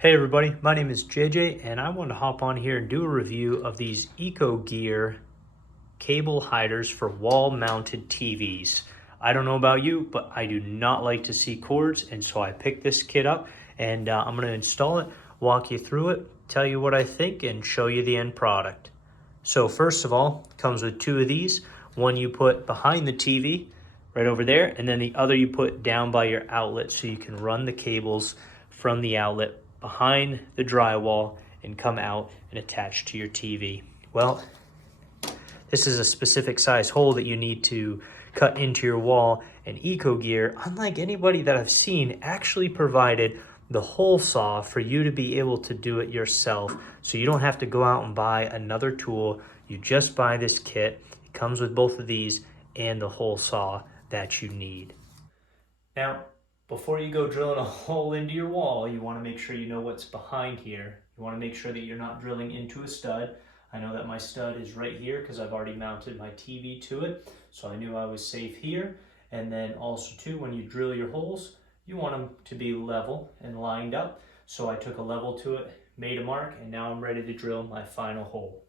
Hey everybody, my name is JJ and I want to hop on here and do a review of these Echogear cable hiders for wall mounted TVs. I don't know about you, but I do not like to see cords, and so I picked this kit up and I'm going to install it, walk you through it, tell you what I think, and show you the end product. So first of all, it comes with two of these. One you put behind the TV right over there, and then the other you put down by your outlet so you can run the cables from the outlet behind the drywall and come out and attach to your TV. Well, this is a specific size hole that you need to cut into your wall, and Echogear, unlike anybody that I've seen, actually provided the hole saw for you to be able to do it yourself, so you don't have to go out and buy another tool. You just buy this kit. It comes with both of these and the hole saw that you need. Now, before you go drilling a hole into your wall, you want to make sure you know what's behind here. You want to make sure that you're not drilling into a stud. I know that my stud is right here because I've already mounted my TV to it, so I knew I was safe here. And then also too, when you drill your holes, you want them to be level and lined up. So I took a level to it, made a mark, and now I'm ready to drill my final hole.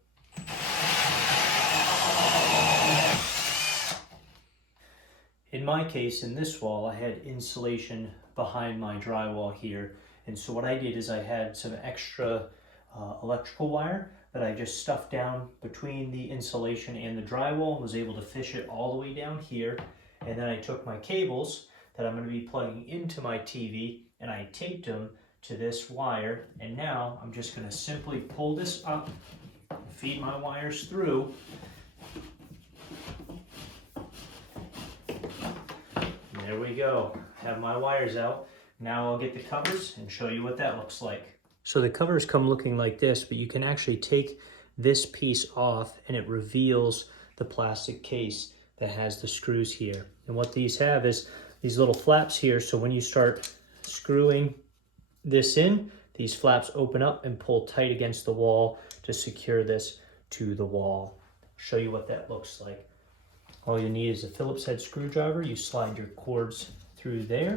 In my case, in this wall, I had insulation behind my drywall here. And so what I did is I had some extra electrical wire that I just stuffed down between the insulation and the drywall, and was able to fish it all the way down here. And then I took my cables that I'm going to be plugging into my TV and I taped them to this wire. And now I'm just going to simply pull this up, feed my wires through. There we go. Have my wires out. Now I'll get the covers and show you what that looks like. So the covers come looking like this, but you can actually take this piece off and it reveals the plastic case that has the screws here. And what these have is these little flaps here, so when you start screwing this in, these flaps open up and pull tight against the wall to secure this to the wall. I'll show you what that looks like. All you need is a Phillips head screwdriver. You slide your cords through there,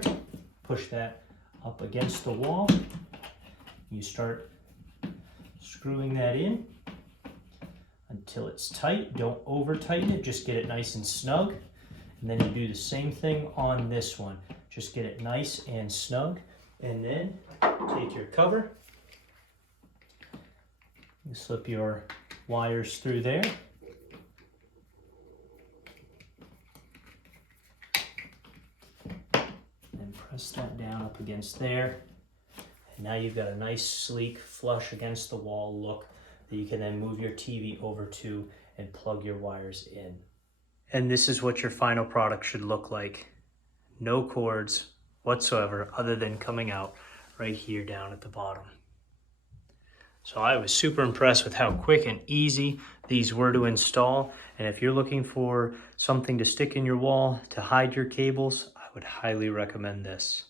push that up against the wall. You start screwing that in until it's tight. Don't over tighten it, just get it nice and snug. And then you do the same thing on this one. Just get it nice and snug. And then take your cover, you slip your wires through there. Press that down up against there. And now you've got a nice, sleek, flush against the wall look that you can then move your TV over to and plug your wires in. And this is what your final product should look like. No cords whatsoever other than coming out right here down at the bottom. So I was super impressed with how quick and easy these were to install. And if you're looking for something to stick in your wall to hide your cables, I would highly recommend this.